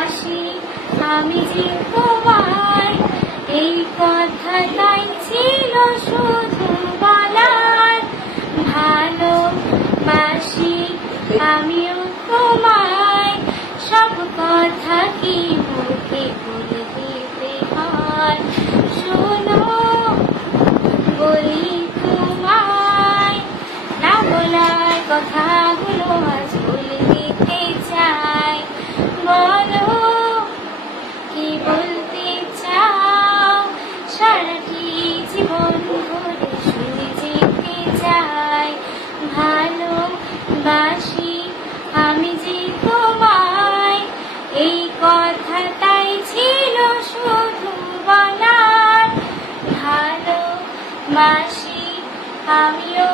আসি, আমি যে তোমার এই কথাটাই ছিল শুধু বলার। ভালো বাসি আমিও তোমায়। সব কথা কি মুখে বলে দিতে হয়? শোনো, বলি তোমায়। না বলার কথাগুলো আছে ছিল শুধু বলার ভালোবাসি আমিও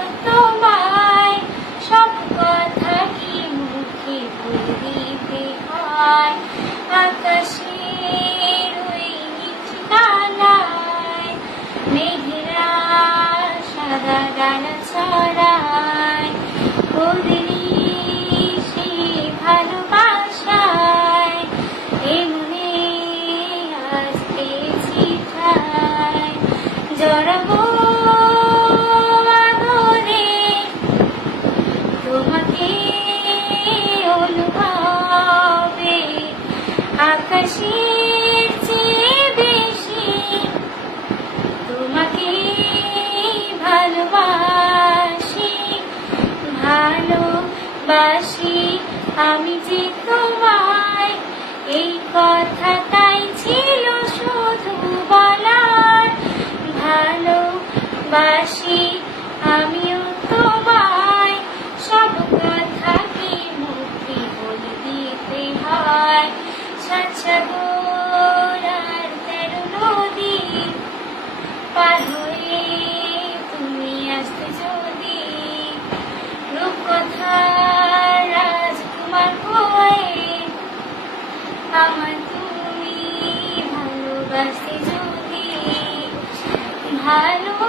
চেয়ে বেশি। তোমাকে ভালোবাসি ভালোবাসি আমি যে তোমায়। এই কথাটাই ছিল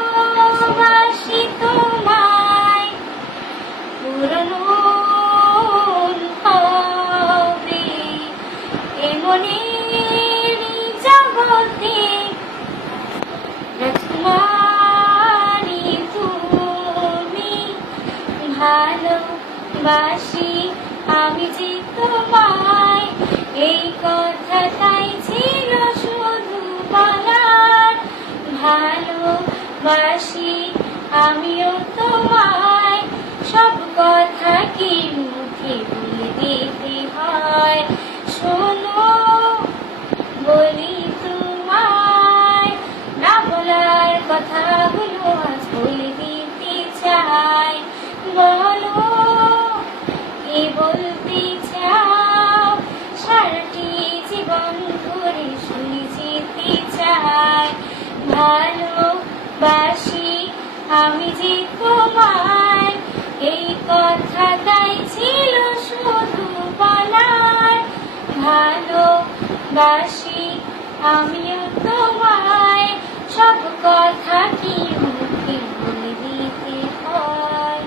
ভালোবাসি পুরনো হবে। জগতে রাজকুমারী তুমি। ভালোবাসি আমি যে তোমায় এই কথাটাই ছিল শুধু বলার ভালোবাসি আমিও তোমায়। সব কথা কি আমি যে তোমায় এই কথাটাই ছিল শুধু বলার। ভালোবাসি আমিও তোমায়, সব কথা কি মুখে বলে দিতে হয়?